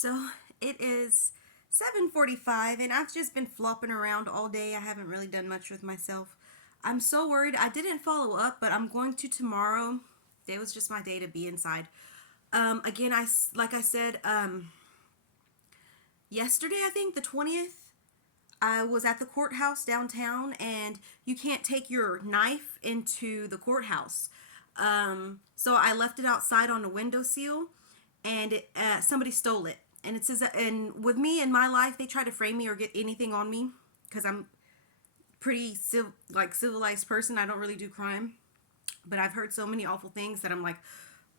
So it is 7:45 and I've just been flopping around all day. I haven't really done much with myself. I'm so worried. I didn't follow up, but I'm going to tomorrow. It was just my day to be inside. Again, like I said, yesterday, I think the 20th, I was at the courthouse downtown, and you can't take your knife into the courthouse. So I left it outside on the windowsill, and somebody stole it. And it says, and with me in my life, they try to frame me or get anything on me because I'm pretty civilized person. I don't really do crime, but I've heard so many awful things that I'm like,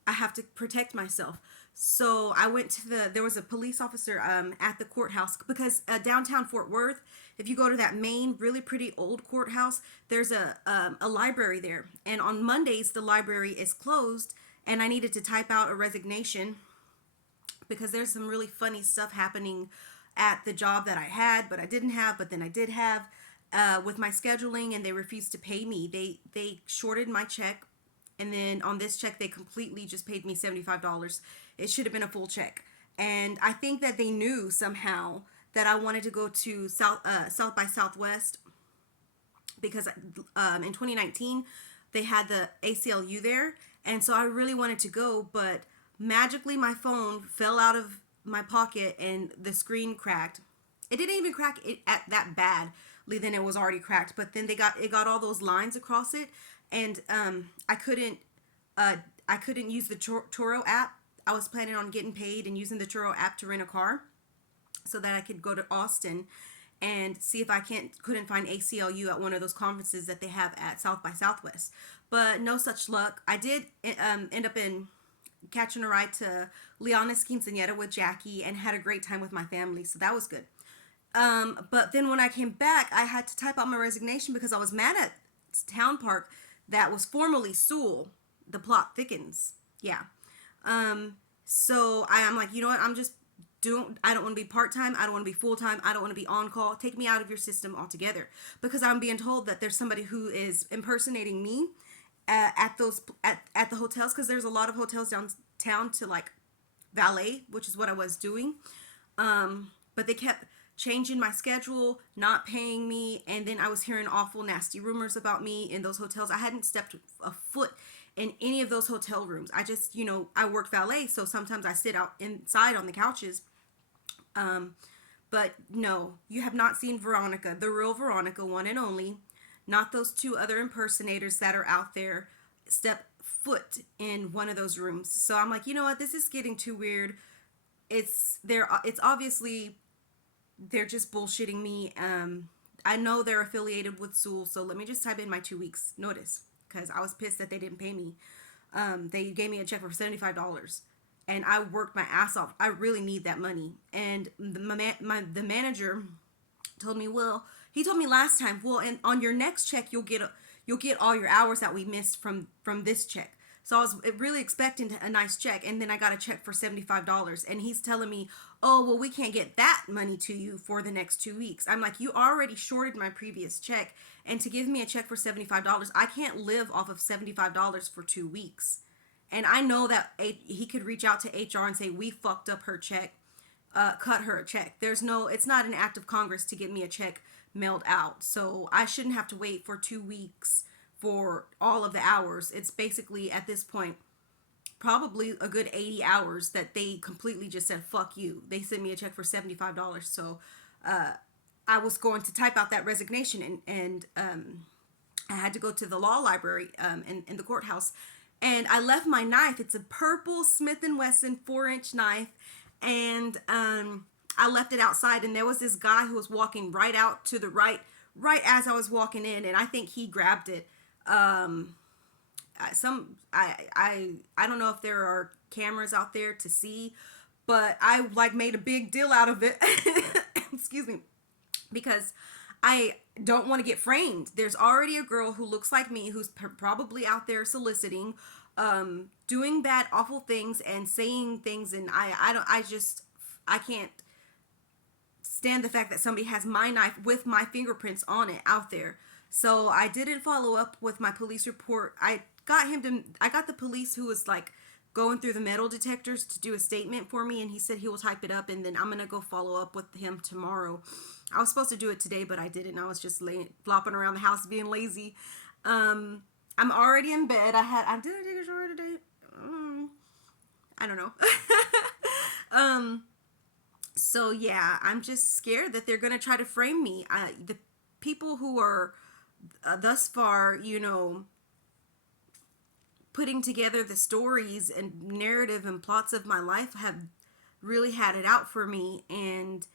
I have to protect myself. So I went to there was a police officer at the courthouse because downtown Fort Worth, if you go to that main, really pretty old courthouse, there's a library there. And on Mondays, the library is closed, and I needed to type out a resignation because there's some really funny stuff happening at the job that I had, but I didn't have, but then I did have with my scheduling, and they refused to pay me. They shorted my check, and then on this check they completely just paid me $75. It should have been a full check, and I think that they knew somehow that I wanted to go to South by Southwest because in 2019 they had the ACLU there, and so I really wanted to go, but magically my phone fell out of my pocket and the screen cracked. It didn't even crack it at that badly, then it was already cracked, but then it got all those lines across it, and I couldn't use the Turo app. I was planning on getting paid and using the Turo app to rent a car so that I could go to Austin and see if I couldn't find ACLU at one of those conferences that they have at South by Southwest. But no such luck. I did end up in catching a ride to Leona's Quinceañera with Jackie and had a great time with my family, so that was good. But then when I came back, I had to type out my resignation because I was mad at Town Park that was formerly Sewell. The plot thickens. Yeah. So I'm like, you know what? I don't want to be part-time. I don't want to be full-time. I don't want to be on call. Take me out of your system altogether, because I'm being told that there's somebody who is impersonating me at the hotels, because there's a lot of hotels downtown to like valet, which is what I was doing. But they kept changing my schedule, not paying me, and then I was hearing awful, nasty rumors about me in those hotels. I hadn't stepped a foot in any of those hotel rooms. I just, I worked valet, so sometimes I sit out inside on the couches. But no, you have not seen Veronica, the real Veronica, one and only, not those two other impersonators that are out there. Step foot in one of those rooms. So I'm like, you know what? This is getting too weird. It's obviously they're just bullshitting me. I know they're affiliated with Sewell, so let me just type in my 2 weeks notice because I was pissed that they didn't pay me. They gave me a check for $75, and I worked my ass off. I really need that money. And the manager told me, well, he told me last time, well, and on your next check you'll get all your hours that we missed from this check. So I was really expecting a nice check, and then I got a check for $75, and he's telling me, oh, well, we can't get that money to you for the next 2 weeks. I'm like, you already shorted my previous check, and to give me a check for $75, I can't live off of $75 for 2 weeks. And I know that he could reach out to HR and say, we fucked up her check, cut her a check. It's not an act of Congress to get me a check mailed out. So I shouldn't have to wait for 2 weeks for all of the hours. It's basically at this point probably a good 80 hours that they completely just said fuck you. They sent me a check for $75. So I was going to type out that resignation, and I had to go to the law library in the courthouse, and I left my knife. It's a purple Smith & Wesson 4-inch knife, and I left it outside, and there was this guy who was walking right out to the right as I was walking in, and I think he grabbed it. I don't know if there are cameras out there to see, but I like made a big deal out of it. Excuse me, because I don't want to get framed. There's already a girl who looks like me who's probably out there soliciting, doing bad, awful things and saying things, and I can't stand the fact that somebody has my knife with my fingerprints on it out there. So I didn't follow up with my police report. I got the police who was like going through the metal detectors to do a statement for me, and he said he will type it up, and then I'm going to go follow up with him tomorrow. I was supposed to do it today, but I didn't. I was just flopping around the house being lazy. I'm already in bed. I didn't take a shower today. I don't know. So yeah, I'm just scared that they're gonna try to frame me. The people who are thus far, putting together the stories and narrative and plots of my life have really had it out for me, and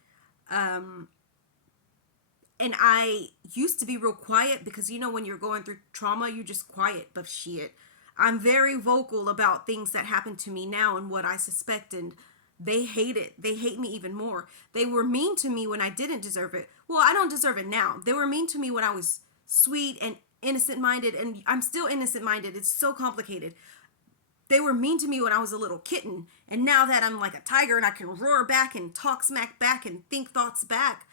I used to be real quiet because when you're going through trauma, you just quiet, but shit, I'm very vocal about things that happen to me now and what I suspect, and they hate it. They hate me even more. They were mean to me when I didn't deserve it. Well, I don't deserve it now. They were mean to me when I was sweet and innocent minded, and I'm still innocent minded. It's so complicated. They were mean to me when I was a little kitten, and now that I'm like a tiger and I can roar back and talk smack back and think thoughts back,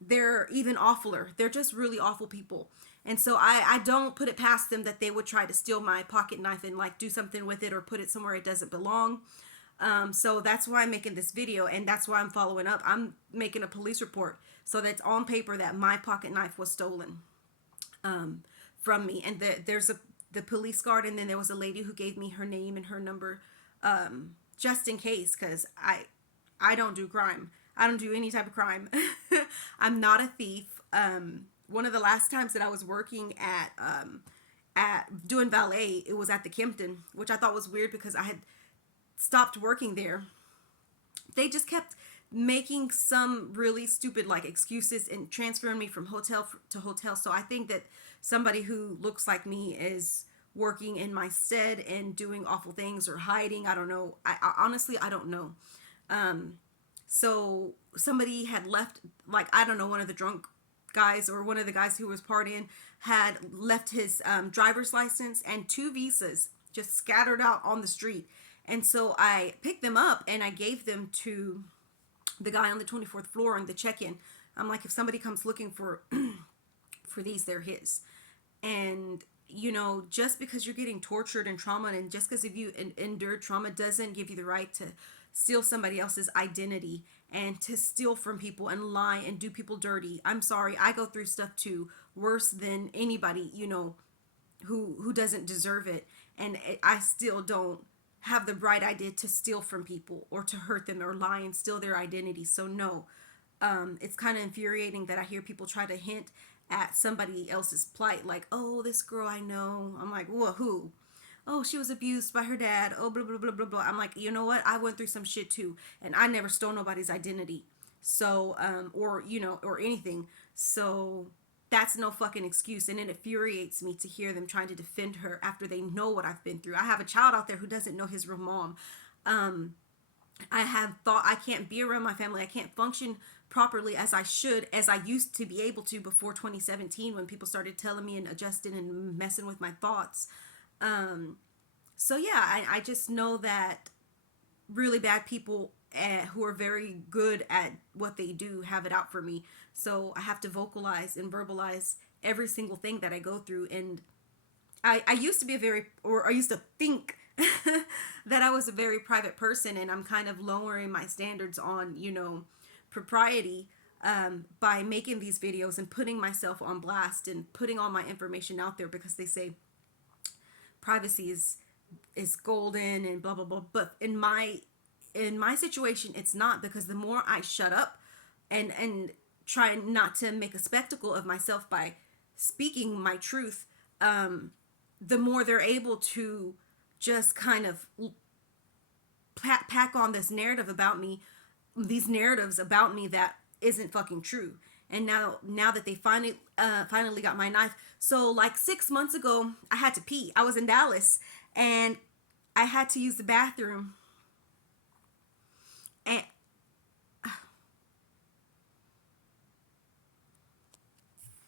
they're even awfuler. They're just really awful people. And so I don't put it past them that they would try to steal my pocket knife and like do something with it or put it somewhere it doesn't belong. So that's why I'm making this video, and that's why I'm following up. I'm making a police report so that's on paper that my pocket knife was stolen from me. And there's the police guard, and then there was a lady who gave me her name and her number just in case, because I don't do crime. I don't do any type of crime. I'm not a thief. One of the last times that I was working at doing valet, it was at the Kimpton, which I thought was weird because I had stopped working there. They just kept making some really stupid like excuses and transferring me from hotel to hotel. So I think that somebody who looks like me is working in my stead and doing awful things or hiding. I don't know. I honestly, I don't know. So somebody had left, like, I don't know, one of the drunk guys or one of the guys who was partying had left his driver's license and 2 visas just scattered out on the street. And so I picked them up and I gave them to the guy on the 24th floor on the check-in. I'm like, if somebody comes looking for these, they're his. And just because you're getting tortured and trauma, and just because if you endured trauma doesn't give you the right to steal somebody else's identity and to steal from people and lie and do people dirty. I'm sorry, I go through stuff too, worse than anybody, who doesn't deserve it. And I still don't have the right idea to steal from people or to hurt them or lie and steal their identity. So no, it's kind of infuriating that I hear people try to hint at somebody else's plight, like, oh, this girl I know. I'm like, well, who? Oh, she was abused by her dad. Oh, blah, blah, blah, blah, blah. I'm like, you know what? I went through some shit too. And I never stole nobody's identity. So, or anything. So that's no fucking excuse. And it infuriates me to hear them trying to defend her after they know what I've been through. I have a child out there who doesn't know his real mom. I have thought I can't be around my family. I can't function properly as I should, as I used to be able to before 2017 when people started telling me and adjusting and messing with my thoughts. So yeah, I just know that really bad people who are very good at what they do have it out for me. So I have to vocalize and verbalize every single thing that I go through. And I used to be I used to think that I was a very private person, and I'm kind of lowering my standards on, propriety by making these videos and putting myself on blast and putting all my information out there, because they say privacy is golden and blah blah blah. But in my situation, it's not, because the more I shut up and try not to make a spectacle of myself by speaking my truth, the more they're able to just kind of pack on this narrative about me, these narratives about me that isn't fucking true. And now that they finally got my knife. So like 6 months ago, I had to pee. I was in Dallas and I had to use the bathroom. And